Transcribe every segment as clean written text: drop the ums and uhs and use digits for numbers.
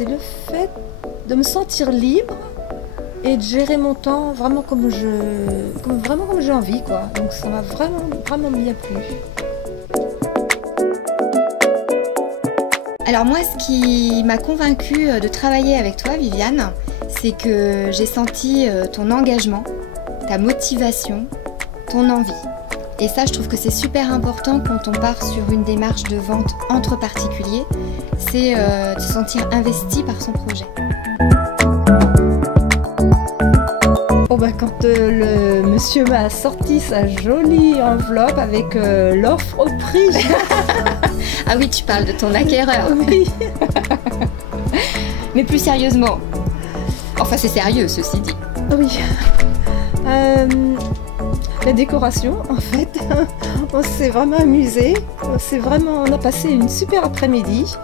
c'est le fait de me sentir libre et de gérer mon temps vraiment comme j'ai envie, quoi. Donc ça m'a vraiment, vraiment bien plu. Alors moi, ce qui m'a convaincue de travailler avec toi, Viviane, c'est que j'ai senti ton engagement, ta motivation, ton envie. Et ça, je trouve que c'est super important quand on part sur une démarche de vente entre particuliers, c'est de se sentir investi par son projet. Oh bah, quand le monsieur m'a sorti sa jolie enveloppe avec l'offre au prix. Ah oui, tu parles de ton acquéreur. Oui. Mais plus sérieusement, enfin c'est sérieux ceci dit. Oui. La décoration, en fait, on s'est vraiment amusé. On a passé une super après-midi.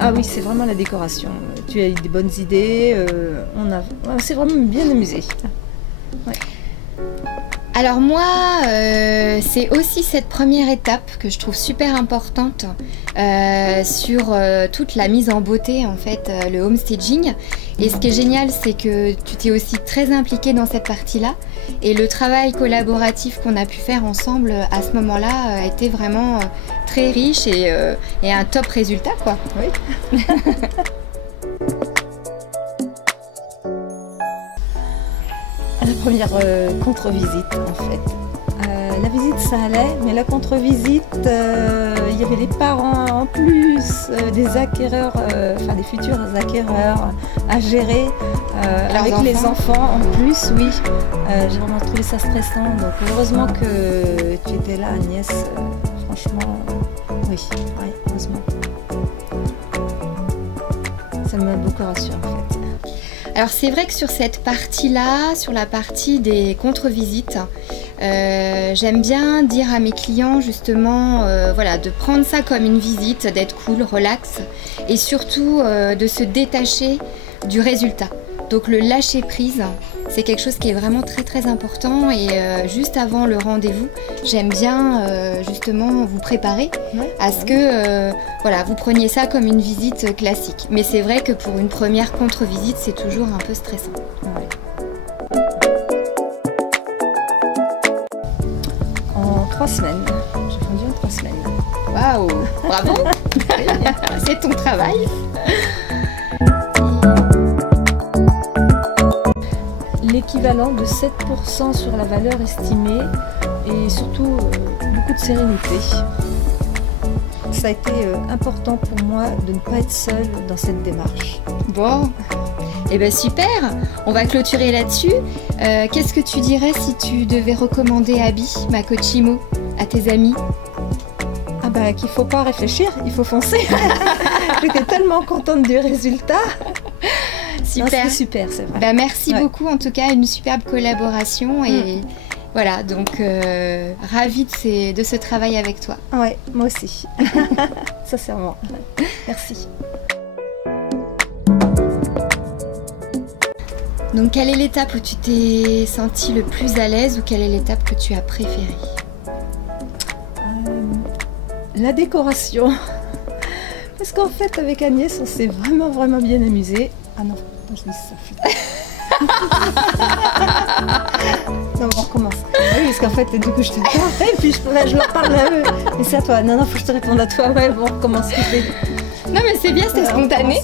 Ah oui, c'est vraiment la décoration. Tu as eu des bonnes idées. On s'est vraiment bien amusé. Ouais. Alors moi, c'est aussi cette première étape que je trouve super importante sur toute la mise en beauté, en fait, le homestaging. Et ce qui est génial, c'est que tu t'es aussi très impliquée dans cette partie-là. Et le travail collaboratif qu'on a pu faire ensemble à ce moment-là a été vraiment très riche et un top résultat, quoi. Oui. La première contre-visite, en fait. La visite, ça allait, mais la contre-visite, il y avait les parents en plus, des acquéreurs, enfin des futurs acquéreurs à gérer, avec les enfants en plus, oui. J'ai vraiment trouvé ça stressant, donc heureusement que tu étais là, Agnès, franchement, oui, heureusement. Ça m'a beaucoup rassurée, en fait. Alors c'est vrai que sur cette partie-là, sur la partie des contre-visites, j'aime bien dire à mes clients justement voilà, de prendre ça comme une visite, d'être cool, relax et surtout de se détacher du résultat. Donc le lâcher prise, c'est quelque chose qui est vraiment très très important et juste avant le rendez-vous, j'aime bien justement vous préparer à ce que voilà, vous preniez ça comme une visite classique. Mais c'est vrai que pour une première contre-visite, c'est toujours un peu stressant. Ouais. En 3 semaines, j'ai vendu en 3 semaines. Waouh, bravo. C'est ton travail. L'équivalent de 7% sur la valeur estimée et surtout beaucoup de sérénité. Ça a été important pour moi de ne pas être seule dans cette démarche. Bon, et ben super, on va clôturer là-dessus. Qu'est-ce que tu dirais si tu devais recommander Abby, ma coach IMO, à tes amis? Ah bah qu'il faut pas réfléchir, il faut foncer. J'étais tellement contente du résultat. Super. C'était super, c'est vrai. Bah, merci beaucoup, en tout cas, une superbe collaboration et voilà, donc ravie de ce travail avec toi. Ouais, moi aussi. Sincèrement. Merci. Donc, quelle est l'étape où tu t'es sentie le plus à l'aise ou quelle est l'étape que tu as préférée? La décoration. Parce qu'en fait, avec Agnès, on s'est vraiment, vraiment bien amusé. Ah non, je dis ça. Non, on recommence. Oui, parce qu'en fait, du coup, je te parle et puis je leur parle à eux. Mais c'est à toi. Non, faut que je te réponde à toi. Ouais, bon, on recommence. Non, mais c'est bien, c'était spontané.